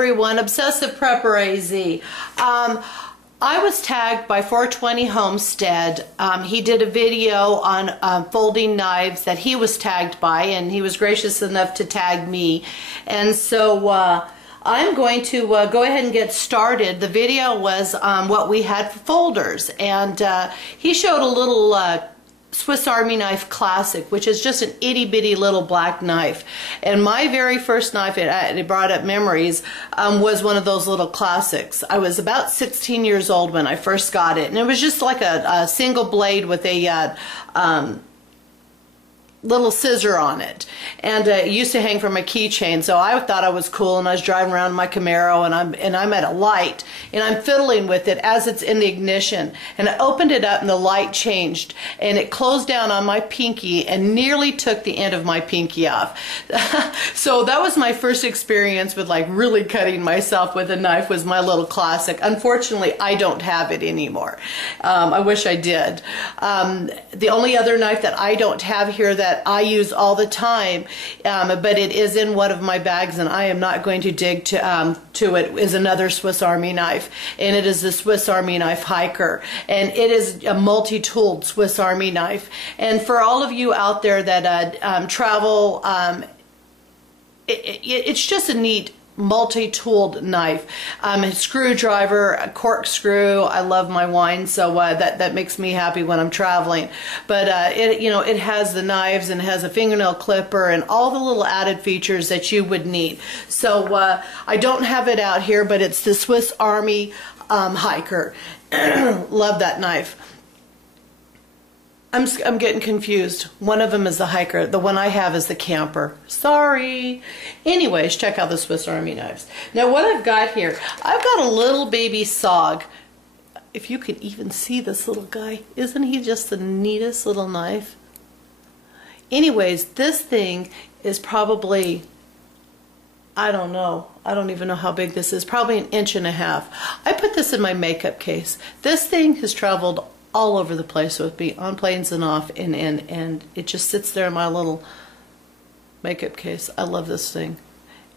everyone, Obsessive Prepper AZ. I was tagged by 420 Homestead. He did a video on folding knives that he was tagged by, and he was gracious enough to tag me. And so I'm going to go ahead and get started. The video was what we had for folders, and he showed a little Swiss Army knife classic, which is just an itty bitty little black knife. And my very first knife, it brought up memories, was one of those little classics. I was about 16 years old when I first got it, and it was just like a single blade with a little scissor on it, and it used to hang from a keychain. So I thought I was cool, and I was driving around in my Camaro, and I'm at a light, and I'm fiddling with it as it's in the ignition, and I opened it up and the light changed, and it closed down on my pinky and nearly took the end of my pinky off. So that was my first experience with like really cutting myself with a knife, was my little classic. Unfortunately, I don't have it anymore. I wish I did. The only other knife that I don't have here that I use all the time, but it is in one of my bags, and I am not going to dig to it, is another Swiss Army knife, and it is the Swiss Army knife hiker, and it is a multi-tooled Swiss Army knife. And for all of you out there that travel, it's just a neat multi-tooled knife. A screwdriver, a corkscrew. I love my wine, so that makes me happy when I'm traveling. But it has the knives, and it has a fingernail clipper and all the little added features that you would need. So I don't have it out here, but it's the Swiss Army hiker. Love that knife. I'm getting confused. One of them is the hiker. The one I have is the camper. Sorry. Anyways, check out the Swiss Army knives. Now what I've got here, I've got a little baby SOG. If you can even see this little guy, isn't he just the neatest little knife? Anyways, this thing is probably, I don't know. I don't even know how big this is. Probably 1.5 inches. I put this in my makeup case. This thing has traveled all over the place with me, on planes and off, and it just sits there in my little makeup case. I love this thing.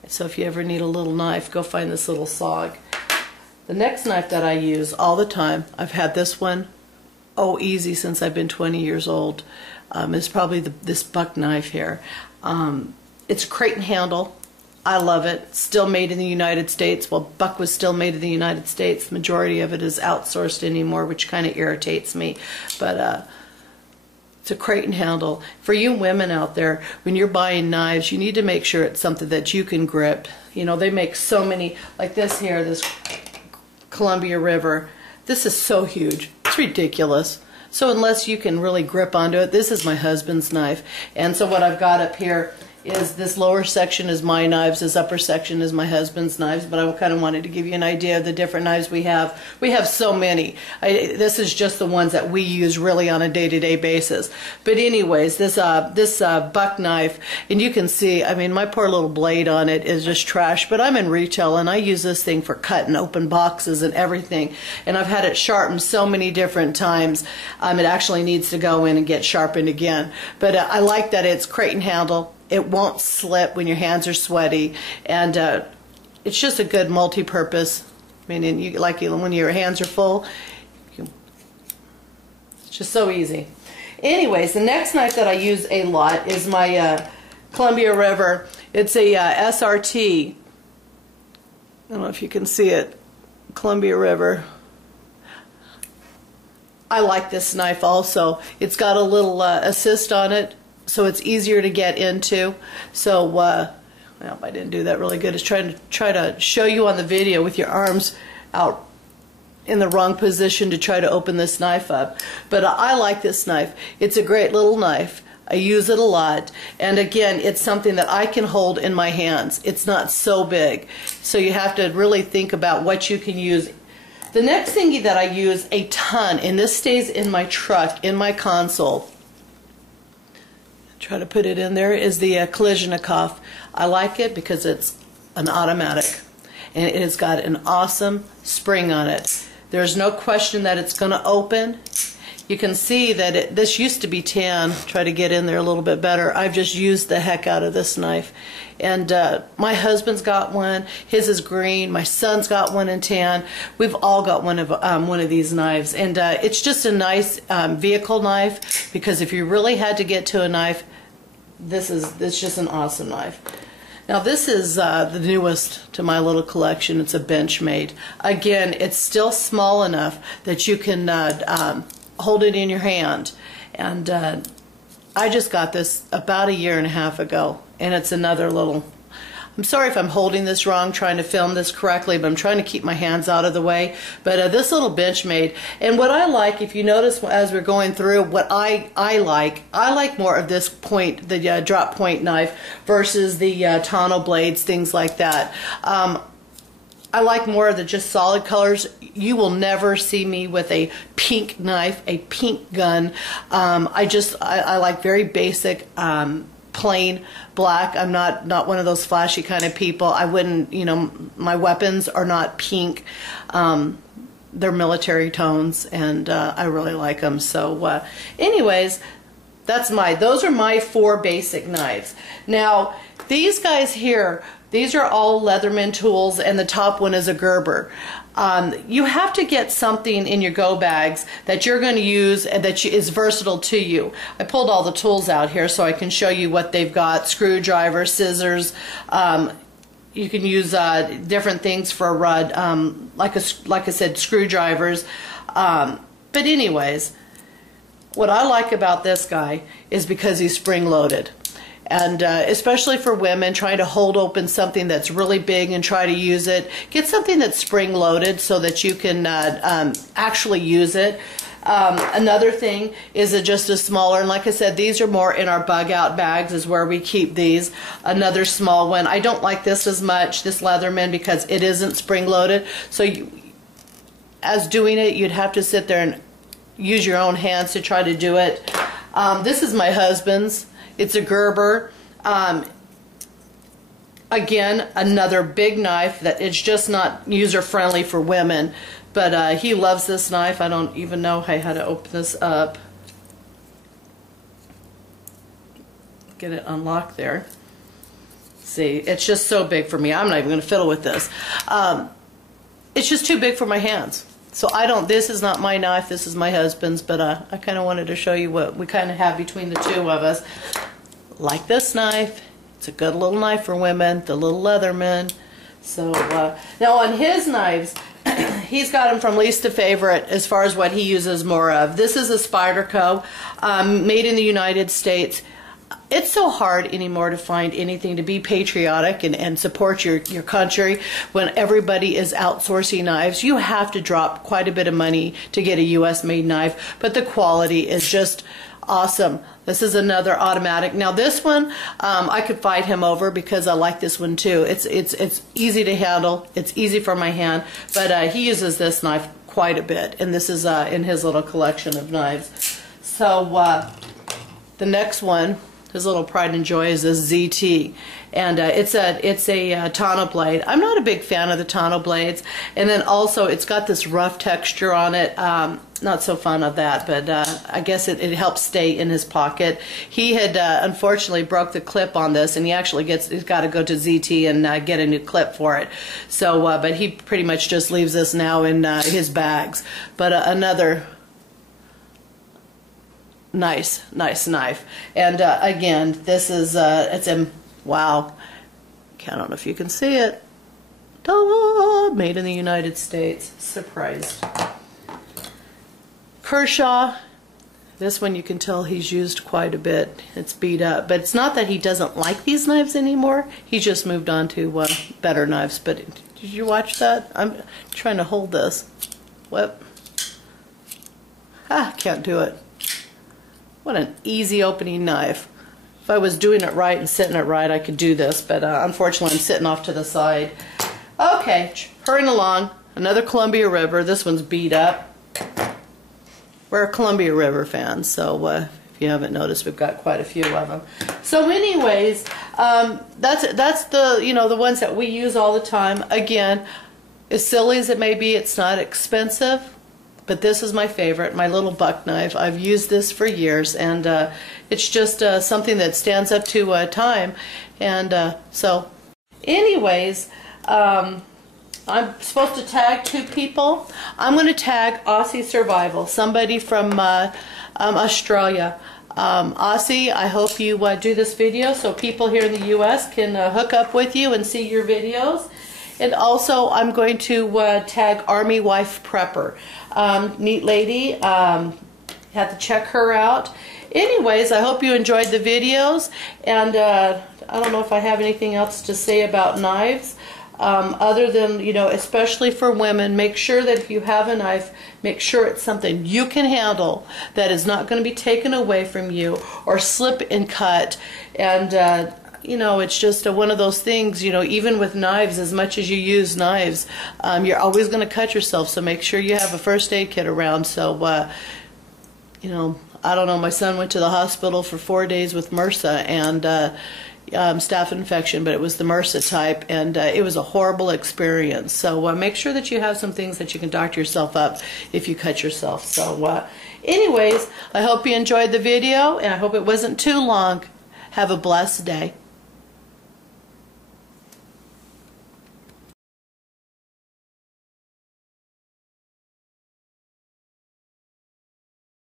So if you ever need a little knife, go find this little SOG. The next knife that I use all the time, I've had this one, easy since I've been 20 years old, is probably this buck knife here. It's a crate and handle. I love it. Still made in the United States. Well, buck was still made in the United States. The majority of it is outsourced anymore, which kind of irritates me. But it's a crate and handle. For you women out there, when you're buying knives, you need to make sure it's something that you can grip. You know, they make so many, like this here, this Columbia River. This is so huge. It's ridiculous. So unless you can really grip onto it, this is my husband's knife. And so what I've got up here is this lower section is my knives, this upper section is my husband's knives, but I kind of wanted to give you an idea of the different knives we have. We have so many. This is just the ones that we use really on a day-to-day basis. But anyways, this buck knife, and you can see, I mean, my poor little blade on it is just trash, but I'm in retail, and I use this thing for cutting open boxes and everything, and I've had it sharpened so many different times. It actually needs to go in and get sharpened again. But I like that it's crate and handle. It won't slip when your hands are sweaty, and it's just a good multi-purpose. I mean, when your hands are full, it's just so easy. Anyways, the next knife that I use a lot is my Columbia River. It's a SRT. I don't know if you can see it. Columbia River. I like this knife also. It's got a little assist on it, so it's easier to get into. So, well, I didn't do that really good. It's trying to show you on the video with your arms out in the wrong position to try to open this knife up. But I like this knife. It's a great little knife. I use it a lot. And again, it's something that I can hold in my hands. It's not so big. So you have to really think about what you can use. The next thingy that I use a ton, and this stays in my truck, in my console, try to put it in there, is the Kolesnikov. I like it because it's an automatic, and it has got an awesome spring on it. There's no question that it's going to open. you can see that this used to be tan. Try to get in there a little bit better. I've just used the heck out of this knife. And my husband's got one. His is green. My son's got one in tan. We've all got one of these knives. And it's just a nice vehicle knife, because if you really had to get to a knife, it's just an awesome knife. Now this is the newest to my little collection. It's a Benchmade. Again, it's still small enough that you can hold it in your hand. And I just got this about 1.5 years ago, and it's another little, I'm sorry if I'm holding this wrong, trying to film this correctly, but I'm trying to keep my hands out of the way. But this little Benchmade, and what I like, if you notice as we're going through, what I like more of this point, the drop point knife versus the tonneau blades, things like that. I like more of the just solid colors. You will never see me with a pink knife, a pink gun. I like very basic, plain black. I'm not one of those flashy kind of people. I wouldn't, my weapons are not pink. They're military tones, and I really like them. So anyways, those are my 4 basic knives. Now, these guys here, these are all Leatherman tools, and the top one is a Gerber. You have to get something in your go bags that you're going to use and that is versatile to you. I pulled all the tools out here so I can show you what they've got: screwdriver, scissors. You can use different things for a rod, like I said, screwdrivers. But anyways, what I like about this guy is because he's spring-loaded. And especially for women trying to hold open something that's really big and try to use it, get something that's spring-loaded so that you can actually use it. Another thing is just a smaller, and like I said, these are more in our bug-out bags is where we keep these. Another small one. I don't like this as much, this Leatherman, because it isn't spring-loaded. So as doing it, you'd have to sit there and use your own hands to try to do it. This is my husband's. It's a Gerber. Again, another big knife that it's just not user-friendly for women. But he loves this knife. I don't even know how to open this up. Get it unlocked there. See, it's just so big for me. I'm not even going to fiddle with this. It's just too big for my hands. So this is not my knife, this is my husband's, but I kind of wanted to show you what we kind of have between the two of us. Like this knife, it's a good little knife for women, the little Leatherman. So now on his knives, he's got them from least to favorite as far as what he uses more of. This is a Spyderco, made in the United States. It's so hard anymore to find anything to be patriotic and support your country when everybody is outsourcing knives. You have to drop quite a bit of money to get a U.S. made knife, but the quality is just awesome. This is another automatic. Now this one, I could fight him over because I like this one too. It's easy to handle. It's easy for my hand, but he uses this knife quite a bit, and this is in his little collection of knives. So the next one, his little pride and joy, is this ZT, and it's a tonneau blade. I'm not a big fan of the tonneau blades, and then also it's got this rough texture on it. Not so fond of that, but I guess it helps stay in his pocket. He had unfortunately broke the clip on this, and he's got to go to ZT and get a new clip for it. So, but he pretty much just leaves this now in his bags. But another nice knife. And again, this is it's a wow. I don't know if you can see it. Ta-da! Made in the United States. Surprised. Kershaw. This one you can tell he's used quite a bit. It's beat up, but it's not that he doesn't like these knives anymore. He just moved on to better knives. But did you watch that? I'm trying to hold this. What? Can't do it. What an easy opening knife. If I was doing it right and sitting it right, I could do this, but unfortunately I'm sitting off to the side. Okay, hurrying along. Another Columbia River. This one's beat up. We're Columbia River fans, so if you haven't noticed, we've got quite a few of them. So anyways, that's the the ones that we use all the time. Again, as silly as it may be, it's not expensive. but this is my favorite, my little buck knife. I've used this for years, and it's just something that stands up to time. And so anyways, I'm supposed to tag 2 people. I'm going to tag ObsessiveChicks, somebody from Australia. Aussie, I hope you do this video so people here in the U.S. can hook up with you and see your videos. And also, I'm going to tag Armywifeprepper. Neat lady. Have to check her out. Anyways, I hope you enjoyed the videos. And I don't know if I have anything else to say about knives. Other than, you know, especially for women, make sure that if you have a knife, make sure it's something you can handle, that is not going to be taken away from you or slip and cut. And you know, it's just one of those things, you know, even with knives, as much as you use knives, you're always going to cut yourself. So make sure you have a first aid kit around. So, you know, I don't know, my son went to the hospital for 4 days with MRSA and staph infection, but it was the MRSA type, and it was a horrible experience. So make sure that you have some things that you can doctor yourself up if you cut yourself. So anyways, I hope you enjoyed the video, and I hope it wasn't too long. Have a blessed day.